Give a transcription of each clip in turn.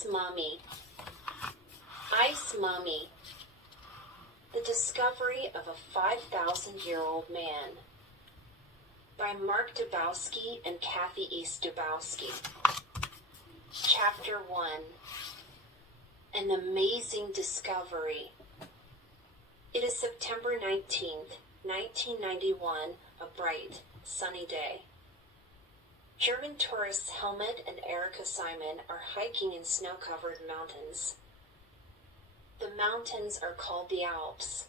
Ice Mummy. Ice Mummy. The Discovery of a 5,000-Year-Old Man. By Mark Dubowski and Kathy East Dubowski. Chapter 1. An Amazing Discovery. It is September 19th, 1991, a bright, sunny day. German tourists Helmut and Erika Simon are hiking in snow-covered mountains. The mountains are called the Alps.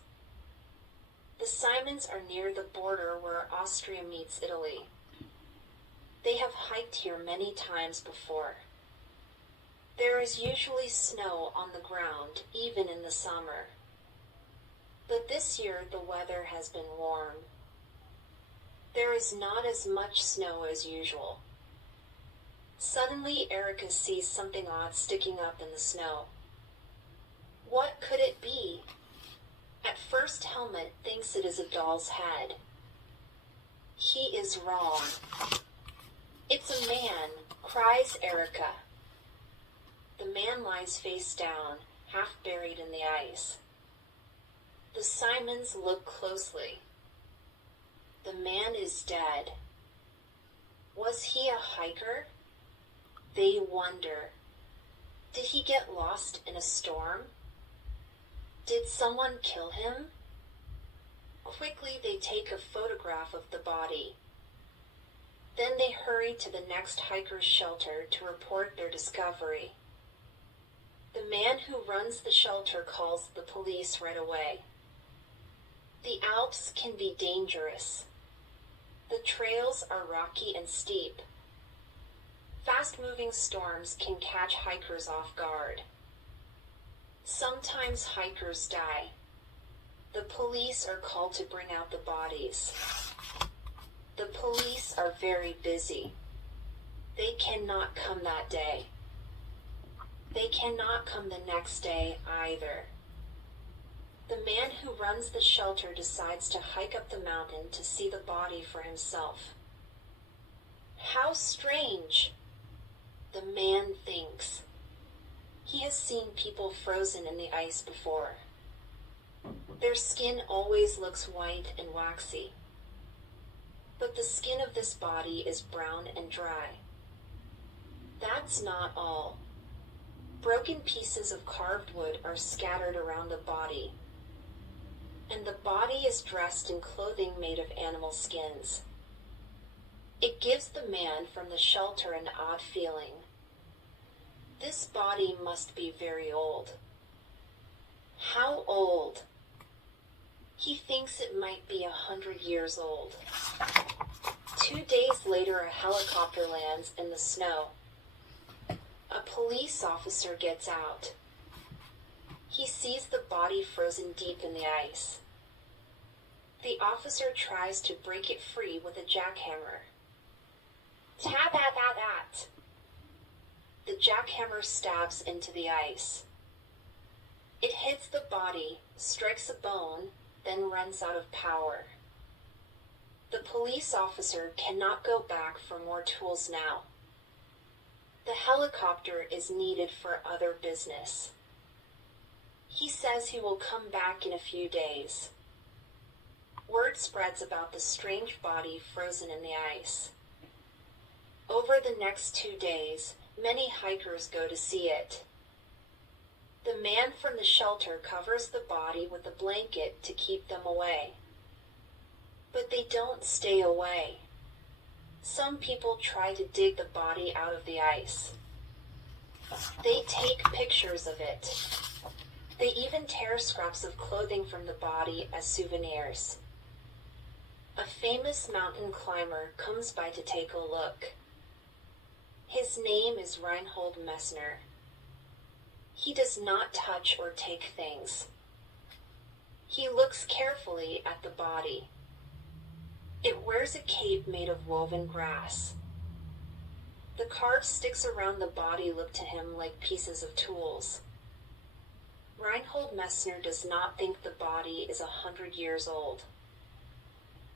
The Simons are near the border where Austria meets Italy. They have hiked here many times before. There is usually snow on the ground, even in the summer. But this year the weather has been warm. There is not as much snow as usual. Suddenly Erika sees something odd sticking up in the snow. What could it be? At first Helmut thinks it is a doll's head. He is wrong. It's a man, cries Erika. The man lies face down, half buried in the ice. The Simons look closely. The man is dead. Was he a hiker? They wonder. Did he get lost in a storm? Did someone kill him? Quickly they take a photograph of the body. Then they hurry to the next hiker's shelter to report their discovery. The man who runs the shelter calls the police right away. The Alps can be dangerous. The trails are rocky and steep. Fast-moving storms can catch hikers off guard. Sometimes hikers die. The police are called to bring out the bodies. The police are very busy. They cannot come that day. They cannot come the next day either. The man who runs the shelter decides to hike up the mountain to see the body for himself. How strange! The man thinks. He has seen people frozen in the ice before. Their skin always looks white and waxy. But the skin of this body is brown and dry. That's not all. Broken pieces of carved wood are scattered around the body. And the body is dressed in clothing made of animal skins. It gives the man from the shelter an odd feeling. This body must be very old. How old? He thinks it might be 100 years old. 2 days later, a helicopter lands in the snow. A police officer gets out. He sees the body frozen deep in the ice. The officer tries to break it free with a jackhammer. Tap-at-at-at! The jackhammer stabs into the ice. It hits the body, strikes a bone, then runs out of power. The police officer cannot go back for more tools now. The helicopter is needed for other business. He says he will come back in a few days. Word spreads about the strange body frozen in the ice. Over the next 2 days, many hikers go to see it. The man from the shelter covers the body with a blanket to keep them away. But they don't stay away. Some people try to dig the body out of the ice. They take pictures of it. They even tear scraps of clothing from the body as souvenirs. A famous mountain climber comes by to take a look. His name is Reinhold Messner. He does not touch or take things. He looks carefully at the body. It wears a cape made of woven grass. The carved sticks around the body look to him like pieces of tools. Reinhold Messner does not think the body is 100 years old.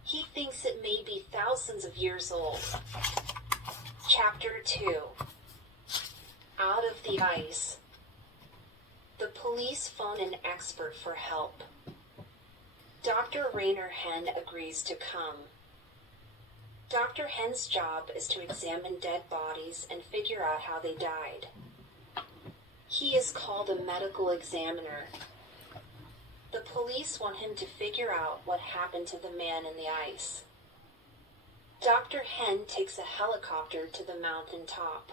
He thinks it may be thousands of years old. Chapter 2. out of the ice. The police phone an expert for help. Dr. Rainer Hen agrees to come. Dr. Hen's job is to examine dead bodies and figure out how they died. He is called a medical examiner. The police want him to figure out what happened to the man in the ice. Dr. Hen takes a helicopter to the mountain top.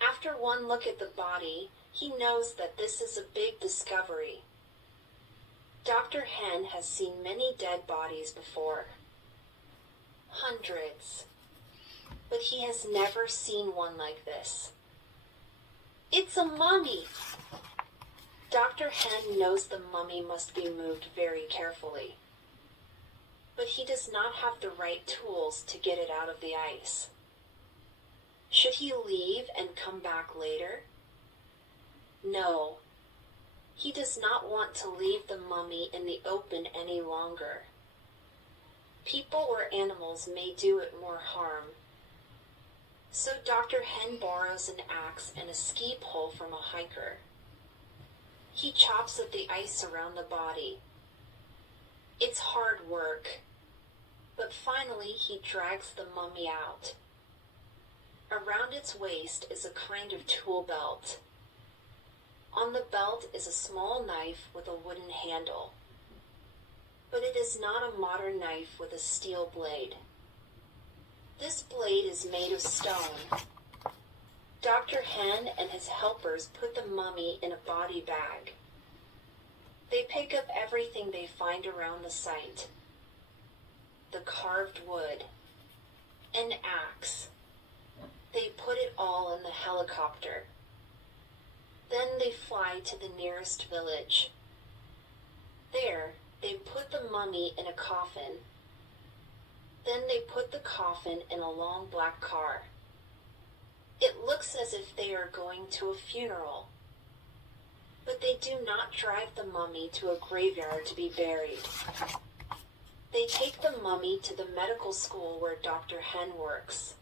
After one look at the body, he knows that this is a big discovery. Dr. Hen has seen many dead bodies before. Hundreds. But he has never seen one like this. It's a mummy! Dr. Hen knows the mummy must be moved very carefully. But he does not have the right tools to get it out of the ice. Should he leave and come back later? No. He does not want to leave the mummy in the open any longer. People or animals may do it more harm. So Dr. Hen borrows an axe and a ski pole from a hiker. He chops at the ice around the body. It's hard work, but finally he drags the mummy out. Around its waist is a kind of tool belt. On the belt is a small knife with a wooden handle. But it is not a modern knife with a steel blade. This blade is made of stone. Dr. Hen and his helpers put the mummy in a body bag. They pick up everything they find around the site. The carved wood, an axe. They put it all in the helicopter. Then they fly to the nearest village. There, they put the mummy in a coffin. Then they put the coffin in a long black car. It looks as if they are going to a funeral. But they do not drive the mummy to a graveyard to be buried. They take the mummy to the medical school where Dr. Hen works.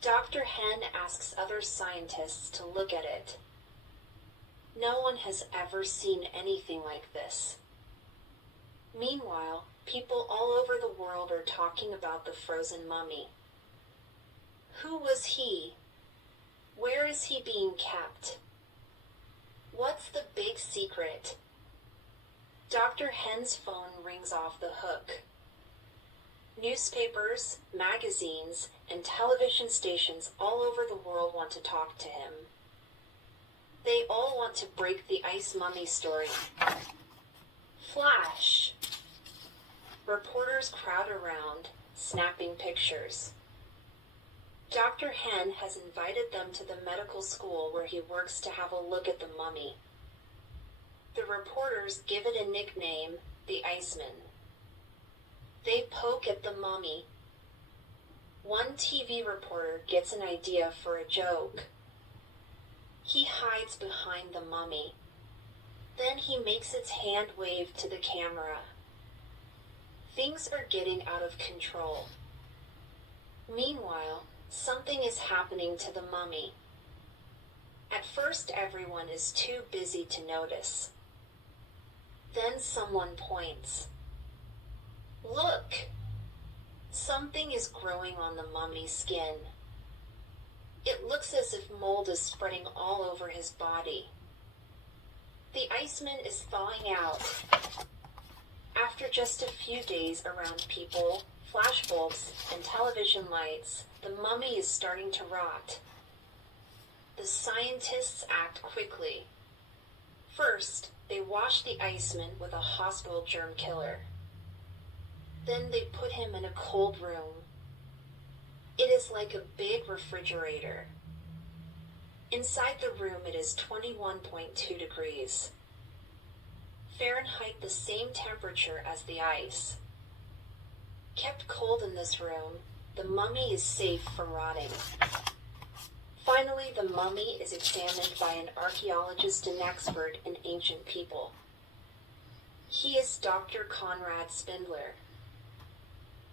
Dr. Hen asks other scientists to look at it. No one has ever seen anything like this. Meanwhile, people all over the world are talking about the frozen mummy. Who was he? Where is he being kept? What's the big secret? Dr. Hen's phone rings off the hook. Newspapers, magazines, and television stations all over the world want to talk to him. They all want to break the ice mummy story. Flash! Reporters crowd around, snapping pictures. Dr. Hen has invited them to the medical school where he works to have a look at the mummy. The reporters give it a nickname, the Iceman. They poke at the mummy. One TV reporter gets an idea for a joke. He hides behind the mummy. Then he makes its hand wave to the camera. Things are getting out of control. Meanwhile, something is happening to the mummy. At first, everyone is too busy to notice. Then someone points. Look! Something is growing on the mummy's skin. It looks as if mold is spreading all over his body. The Iceman is thawing out. After just a few days around people, flashbulbs, and television lights, the mummy is starting to rot. The scientists act quickly. First, they wash the Iceman with a hospital germ killer. Then they put him in a cold room. It is like a big refrigerator. Inside the room it is 21.2 degrees. Fahrenheit, the same temperature as the ice. Kept cold in this room, the mummy is safe from rotting. Finally, the mummy is examined by an archaeologist and expert in ancient people. He is Dr. Conrad Spindler.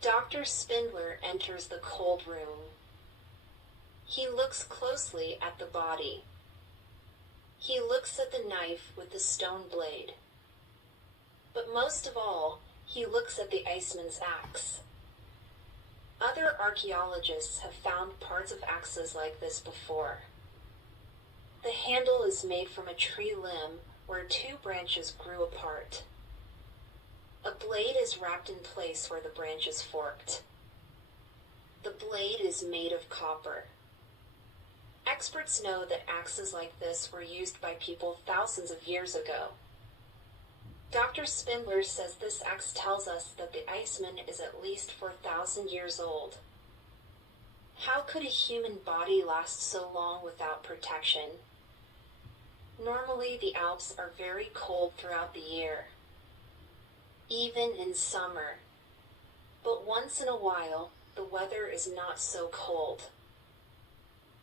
Dr. Spindler enters the cold room. He looks closely at the body. He looks at the knife with the stone blade. But most of all, he looks at the Iceman's axe. Other archaeologists have found parts of axes like this before. The handle is made from a tree limb where two branches grew apart. A blade is wrapped in place where the branches forked. The blade is made of copper. Experts know that axes like this were used by people thousands of years ago. Dr. Spindler says this axe tells us that the Iceman is at least 4,000 years old. How could a human body last so long without protection? Normally, the Alps are very cold throughout the year, even in summer. But once in a while, the weather is not so cold.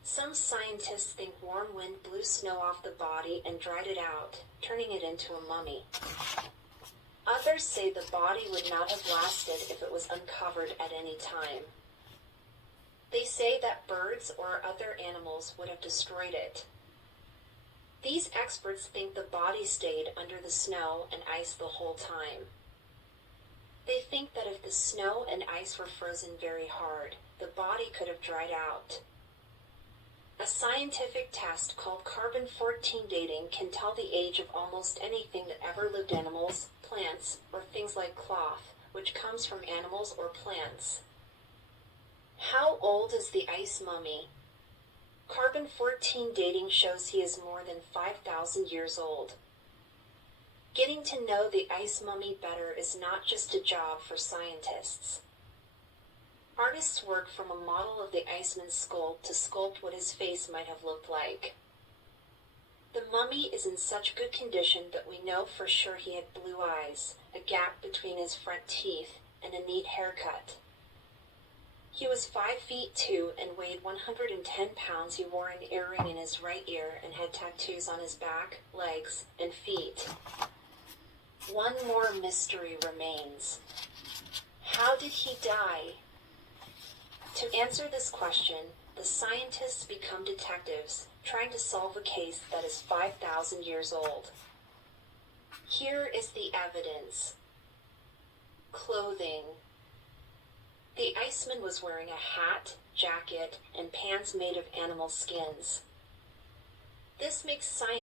Some scientists think warm wind blew snow off the body and dried it out, turning it into a mummy. Others say the body would not have lasted if it was uncovered at any time. They say that birds or other animals would have destroyed it. These experts think the body stayed under the snow and ice the whole time. They think that if the snow and ice were frozen very hard, the body could have dried out. A scientific test called carbon-14 dating can tell the age of almost anything that ever lived: animals, plants, or things like cloth, which comes from animals or plants. How old is the ice mummy? Carbon-14 dating shows he is more than 5,000 years old. Getting to know the ice mummy better is not just a job for scientists. Artists work from a model of the Iceman's skull to sculpt what his face might have looked like. The mummy is in such good condition that we know for sure he had blue eyes, a gap between his front teeth, and a neat haircut. He was 5 feet 2 and weighed 110 pounds. He wore an earring in his right ear and had tattoos on his back, legs, and feet. One more mystery remains. How did he die? To answer this question, the scientists become detectives, trying to solve a case that is 5,000 years old. Here is the evidence. Clothing. The Iceman was wearing a hat, jacket, and pants made of animal skins. This makes science